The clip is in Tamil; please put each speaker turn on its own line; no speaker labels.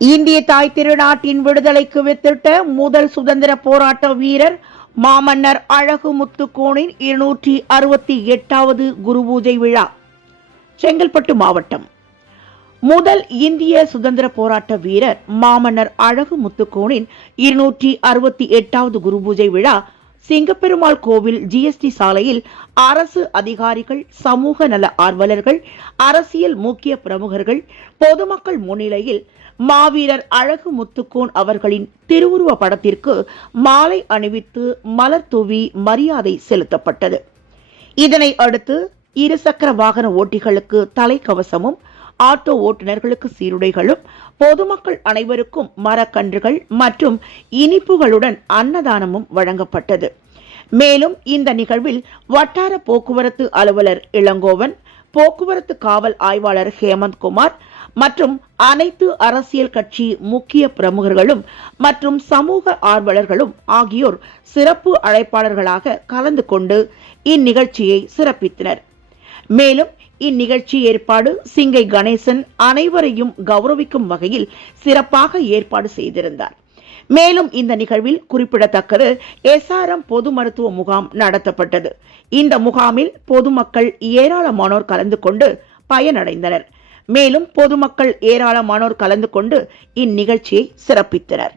இந்திய தாய் திருநாட்டின் விடுதலைக்கு வித்திட்ட முதல் சுதந்திர போராட்ட வீரர் மாமன்னர் அழகு முத்துக்கோனின் இருநூற்றி அறுபத்தி எட்டாவது குரு பூஜை விழா செங்கல்பட்டு மாவட்டம். முதல் இந்திய சுதந்திர போராட்ட வீரர் மாமன்னர் அழகு முத்துக்கோனின் இருநூற்றி அறுபத்தி எட்டாவது குரு பூஜை விழா சிங்கப்பெருமாள் கோவில் ஜிஎஸ்டி சாலையில் அரசு அதிகாரிகள் சமூக நல ஆர்வலர்கள் அரசியல் முக்கிய பிரமுகர்கள் பொதுமக்கள் முன்னிலையில் மாவீரர் அழகு முத்துக்கோன் அவர்களின் திருவுருவ படத்திற்கு மாலை அணிவித்து மலர் தூவி மரியாதை செலுத்தப்பட்டது. இதனை அடுத்து இருசக்கர வாகன ஓட்டிகளுக்கு தலைக்கவசமும் ஆட்டோ ஓட்டுநர்களுக்கு சீருடைகளும் பொதுமக்கள் அனைவருக்கும் மரக்கன்றுகள் மற்றும் இனிப்புகளுடன் அன்னதானமும் வழங்கப்பட்டது. மேலும் இந்த நிகழ்வில் வட்டார போக்குவரத்து அலுவலர் இளங்கோவன் போக்குவரத்து காவல் ஆய்வாளர் ஹேமந்த்குமார் மற்றும் அனைத்து அரசியல் கட்சி முக்கிய பிரமுகர்களும் மற்றும் சமூக ஆர்வலர்களும் ஆகியோர் சிறப்பு அழைப்பாளர்களாக கலந்து கொண்டு இந்நிகழ்ச்சியை சிறப்பித்தனர். மேலும் இந்நிகழ்ச்சி ஏற்பாடு சிங்கை கணேசன் அனைவரையும் கௌரவிக்கும் வகையில் சிறப்பாக ஏற்பாடு செய்திருந்தார். மேலும் இந்த நிகழ்வில் குறிப்பிடத்தக்கது எஸ்ஆர்எம் பொது மருத்துவ முகாம் நடத்தப்பட்டது. இந்த முகாமில் பொதுமக்கள் ஏராளமானோர் கலந்து கொண்டு பயனடைந்தனர். மேலும் பொதுமக்கள் ஏராளமானோர் கலந்து கொண்டு இந்நிகழ்ச்சியை சிறப்பித்தனர்.